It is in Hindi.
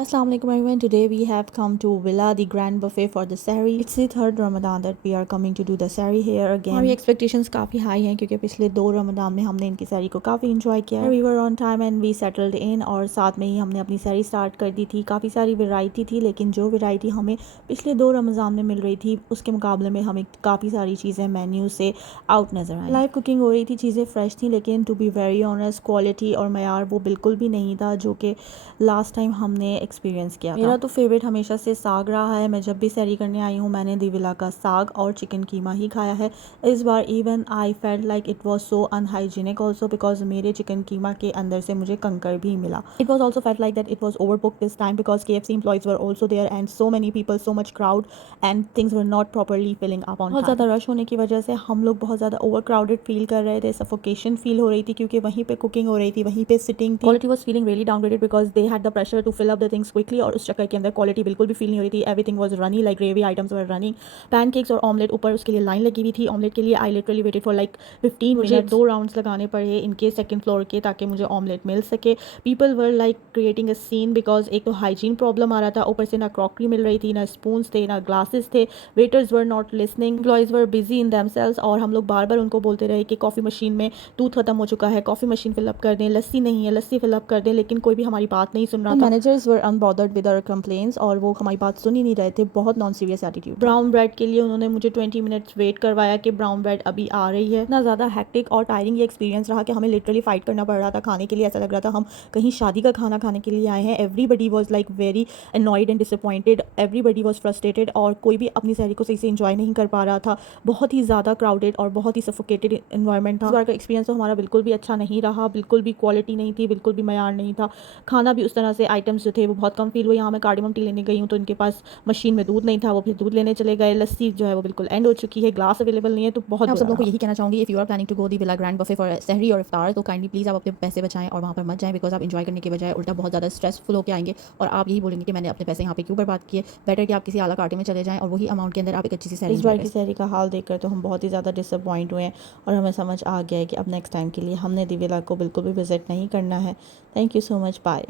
Assalamu alaikum everyone. Today we have come to Villa, the grand buffet for the Sahri. It's the third Ramadan that we are coming to do the Sahri here again. हमारी expectations काफ़ी high हैं क्योंकि पिछले 2 रमज़ान में हमने इनकी सहरी को काफ़ी enjoy किया है. We were on time and we settled in और साथ में ही हमने अपनी सहरी start कर दी थी. काफ़ी सारी वैरायटी थी लेकिन जो वैरायटी हमें पिछले 2 रमज़ान में मिल रही थी उसके मुकाबले में हमें काफ़ी सारी चीज़ें मेन्यू से आउट नज़र आई. लाइव कुकिंग हो रही थी, चीज़ें फ्रेश थी लेकिन to be very honest quality और मयार वो बिल्कुल भी नहीं था जो कि लास्ट टाइम हमने एक्सपीरियंस किया था. मेरा तो फेवरेट हमेशा से साग रहा है. मैं जब भी सहरी करने आई हूँ मैंने दी विला का साग और चिकन कीमा ही खाया है. इस बार even I felt like it was so unhygienic also because मेरे चिकन कीमा के अंदर से मुझे कंकर भी मिला. It was also felt like that it was over book this time because KFC employees were also there and so many people, so much crowd and things were not properly filling up on. बहुत ज़्यादा रश होने की वजह से हम लोग बहुत ज़्यादा ओवर क्राउडेड फील कर रहे थे. सफोकेशन फील हो रही थी क्योंकि वहीं पे कुकिंग हो रही थी, वहीं पे सिटिंग थी. Quality was feeling really downgraded because they had the pressure to fill up the things quickly और उस चक्कर के अंदर क्वालिटी बिल्कुल भी फील नहीं हो रही थी. Everything was runny like gravy items were running. Pancakes और ऑमलेट ऊपर उसके लिए लाइन लगी हुई थी. ऑमलेट के लिए I literally waited for like 15 minute. 2 rounds लगाने पड़े इनके सेकंड फ्लोर के ताकि मुझे ऑमलेट मिल सके. People were like creating a scene because एक तो हाइजीन प्रॉब्लम आ रहा था, ऊपर से ना क्रॉकरी मिल रही थी, ना स्पून्स थे, ना ग्लासेस थे. Waiters were not listening, employees were busy in themselves और हम लोग बार बार उनको बोलते रहे कि कॉफ़ी मशीन में दूध खत्म हो चुका है, कॉफ़ी मशीन फिलअप कर दें, लस्सी नहीं है लस्सी फिलअप कर दें, लेकिन कोई भी हमारी बात नहीं सुन रहा था. Managers were unbothered with our complaints और वो हमारी बात सुन ही नहीं रहे थे. बहुत non serious attitude. Brown bread के लिए उन्होंने मुझे 20 मिनट्स वेट करवाया कि ब्राउन ब्रेड अभी आ रही है. इतना ज़्यादा हैक्टिक और टायरिंग ये एक्सपीरियंस रहा कि हमें लिटरली फाइट करना पड़ रहा था खाने के लिए. ऐसा लग रहा था हम कहीं शादी का खाना खाने के लिए आए हैं. Everybody was like very annoyed and disappointed, everybody was frustrated और कोई भी अपनी सहरी को सही से इंजॉय नहीं कर पा रहा था. बहुत ही ज़्यादा क्राउडेड और बहुत ही सफोकेटेड इन्वायरमेंट था. इस बार का एक्सपीरियंस तो हमारा बिल्कुल भी अच्छा नहीं रहा. बिल्कुल भी क्वालिटी नहीं थी, बिल्कुल भी मयार नहीं था. खाना भी उस तरह से आइटम्स जो थे वो बहुत कम फील हुए. यहाँ मैं कार्डिमम टी लेने गई हूँ तो इनके पास मशीन में दूध नहीं था, वो फिर दूध लेने चले गए. लस्सी जो है वो बिल्कुल एंड हो चुकी है, ग्लास अवेलेबल नहीं है. तो बहुत आप सब लोगों को यही कहना चाहूँगी, if you are planning to go the Villa Grand buffet for सहरी और इफ्तार तो काइंडली प्लीज़ आप अपने पैसे बचाएं और वहाँ पर मत जाएं बिकॉज आप इंजॉय करने के बजाय उल्टा बहुत ज़्यादा स्ट्रेसफुल होकर आएंगे और आप यही बोलेंगे कि मैंने अपने पैसे यहाँ पे क्यों बर्बाद किए. बेटर कि आप किसी आला कार्टे में चले जाएं और वही अमाउंट के अंदर आप एक अच्छी सी सहरी. इस बार की सहरी का हाल देखकर तो हम बहुत ही ज़्यादा डिसअपॉइंट हुए हैं और हमें समझ आ गया है कि अब नेक्स्ट टाइम के लिए हमने दी विला को बिल्कुल भी विजिट नहीं करना है. Thank you so much. Bye.